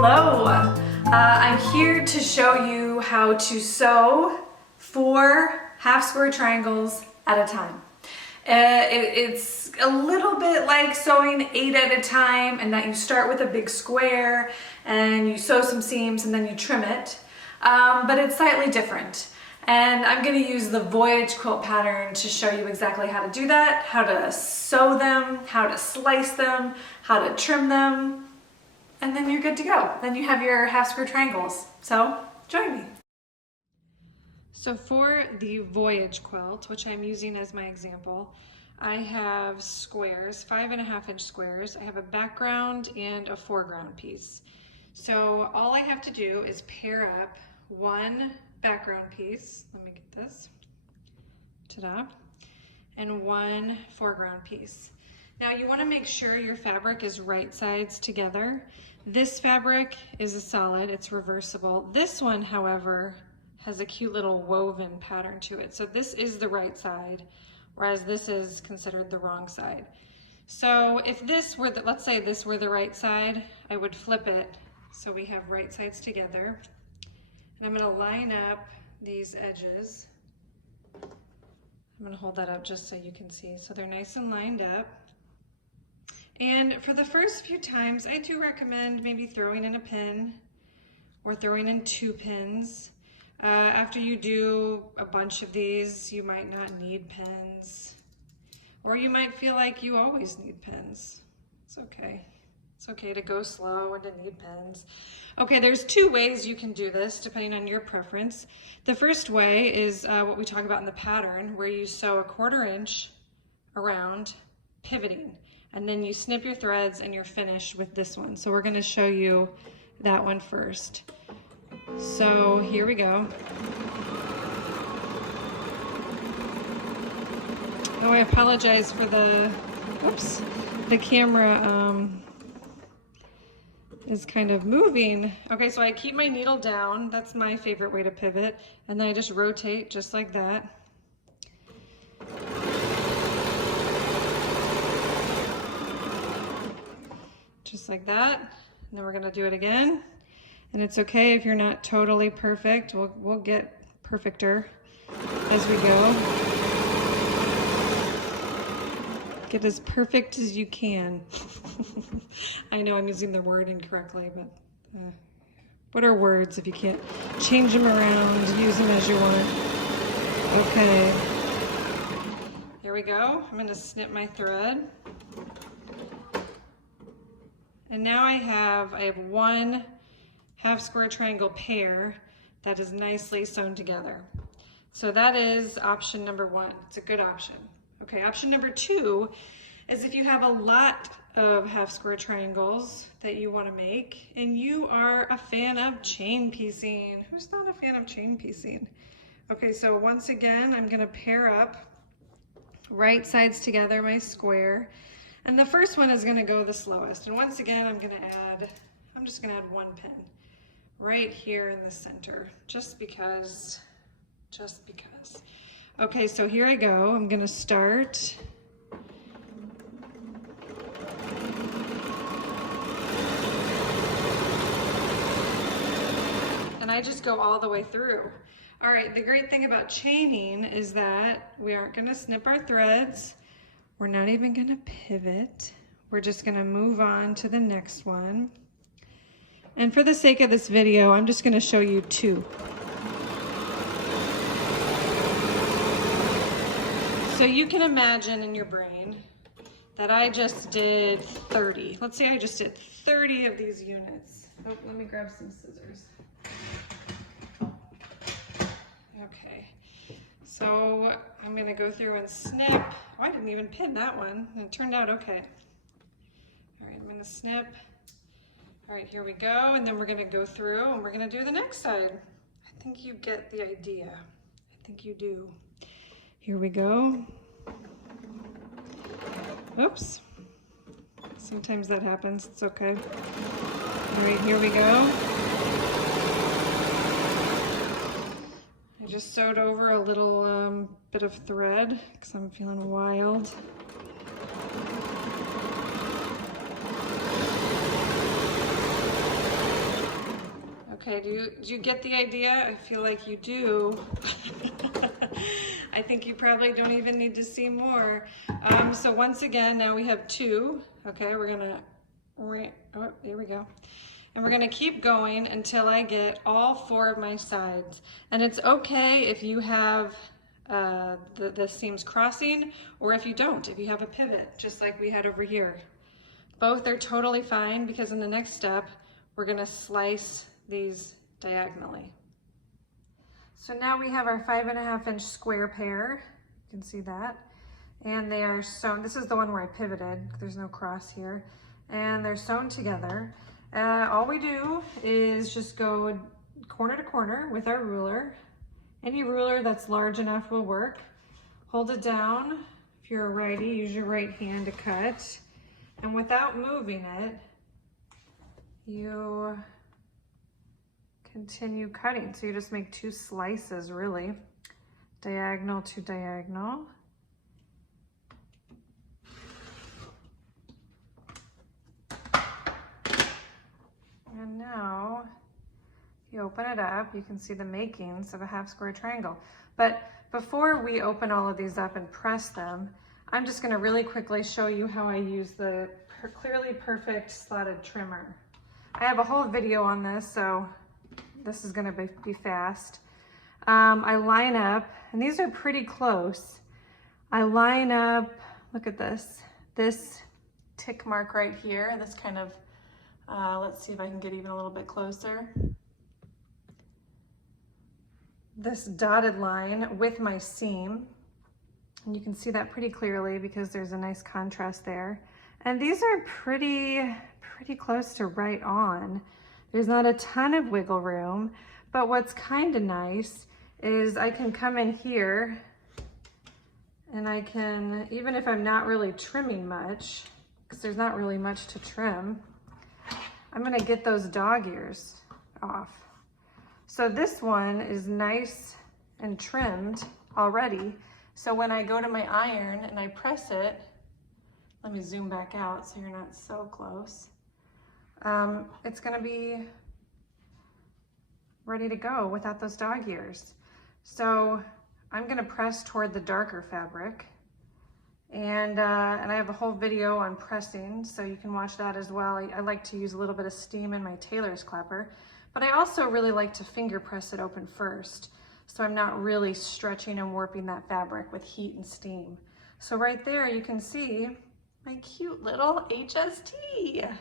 Hello! I'm here to show you how to sew 4 half square triangles at a time. It's a little bit like sewing 8 at a time, and that you start with a big square and you sew some seams and then you trim it, but it's slightly different. And I'm going to use the Voyage quilt pattern to show you exactly how to do that, how to sew them, how to slice them, how to trim them, and then you're good to go. Then you have your half square triangles. So join me. So for the Voyage quilt, which I'm using as my example, I have squares, 5.5 inch squares. I have a background and a foreground piece. So all I have to do is pair up one background piece, let me get this, ta-da, and one foreground piece. Now you want to make sure your fabric is right sides together. This fabric is a solid, it's reversible. This one, however, has a cute little woven pattern to it. So this is the right side, whereas this is considered the wrong side. So if this were, let's say this were the right side, I would flip it so we have right sides together. And I'm going to line up these edges. I'm going to hold that up just so you can see. So they're nice and lined up. And for the first few times, I do recommend maybe throwing in a pin or throwing in 2 pins. After you do a bunch of these, you might not need pins. Or you might feel like you always need pins. It's okay. It's okay to go slow and to need pins. Okay, there's 2 ways you can do this depending on your preference. The first way is what we talk about in the pattern, where you sew 1/4 inch around, pivoting, and then you snip your threads and you're finished with this one. So we're gonna show you that one first. So here we go. Oh, I apologize for the, whoops, the camera is kind of moving. Okay, so I keep my needle down. That's my favorite way to pivot. And then I just rotate just like that. Just like that. And then we're gonna do it again. And it's okay if you're not totally perfect. We'll get perfecter as we go. Get as perfect as you can. I know I'm using the word incorrectly, but what are words if you can't change them around, use them as you want? Okay. Here we go. I'm gonna snip my thread. And now I have 1 half square triangle pair that is nicely sewn together. So that is option number 1. It's a good option. Okay, option number 2 is if you have a lot of half square triangles that you want to make and you are a fan of chain piecing. Who's not a fan of chain piecing? Okay, so once again, I'm going to pair up right sides together my square. And the first one is going to go the slowest. And once again, I'm just going to add 1 pin right here in the center, just because. Okay, so here I go. I'm going to start. And I just go all the way through. All right, the great thing about chaining is that we aren't going to snip our threads. We're not even going to pivot. We're just going to move on to the next one. And for the sake of this video, I'm just going to show you 2. So you can imagine in your brain that I just did 30. Let's say I just did 30 of these units. Oh, let me grab some scissors. Okay, so I'm gonna go through and snip. Oh, I didn't even pin that one, and it turned out okay. All right, I'm gonna snip. All right, here we go, and then we're gonna go through and we're gonna do the next side. I think you get the idea. I think you do. Here we go. Oops. Sometimes that happens, it's okay. All right, here we go. I just sewed over a little bit of thread because I'm feeling wild. Okay, do you get the idea? I feel like you do. I think you probably don't even need to see more. So once again, now we have 2. Okay, we're gonna, oh, here we go. And we're gonna keep going until I get all 4 of my sides. And it's okay if you have the seams crossing, or if you don't, if you have a pivot, just like we had over here. Both are totally fine, because in the next step, we're gonna slice these diagonally. So now we have our 5.5-inch square pair. You can see that. And they are sewn, this is the one where I pivoted, there's no cross here. And they're sewn together. All we do is just go corner to corner with our ruler. Any ruler that's large enough will work. Hold it down. If you're a righty, use your right hand to cut. And without moving it, you continue cutting. So you just make 2 slices, really. Diagonal to diagonal. And now, if you open it up, you can see the makings of a half square triangle. But before we open all of these up and press them, I'm just gonna really quickly show you how I use the Clearly Perfect slotted trimmer. I have a whole video on this, so this is gonna be fast. I line up, and these are pretty close. I line up, look at this tick mark right here, this kind of, let's see if I can get even a little bit closer. This dotted line with my seam, and you can see that pretty clearly because there's a nice contrast there. And these are pretty close to right on. There's not a ton of wiggle room, but what's kind of nice is I can come in here and I can, even if I'm not really trimming much, because there's not really much to trim, I'm gonna get those dog ears off. So this one is nice and trimmed already. So when I go to my iron and I press it, let me zoom back out so you're not so close. It's gonna be ready to go without those dog ears. So I'm gonna press toward the darker fabric, and I have a whole video on pressing, so you can watch that as well. I like to use a little bit of steam in my tailor's clapper, but I also really like to finger press it open first, so I'm not really stretching and warping that fabric with heat and steam. So right there you can see my cute little HST.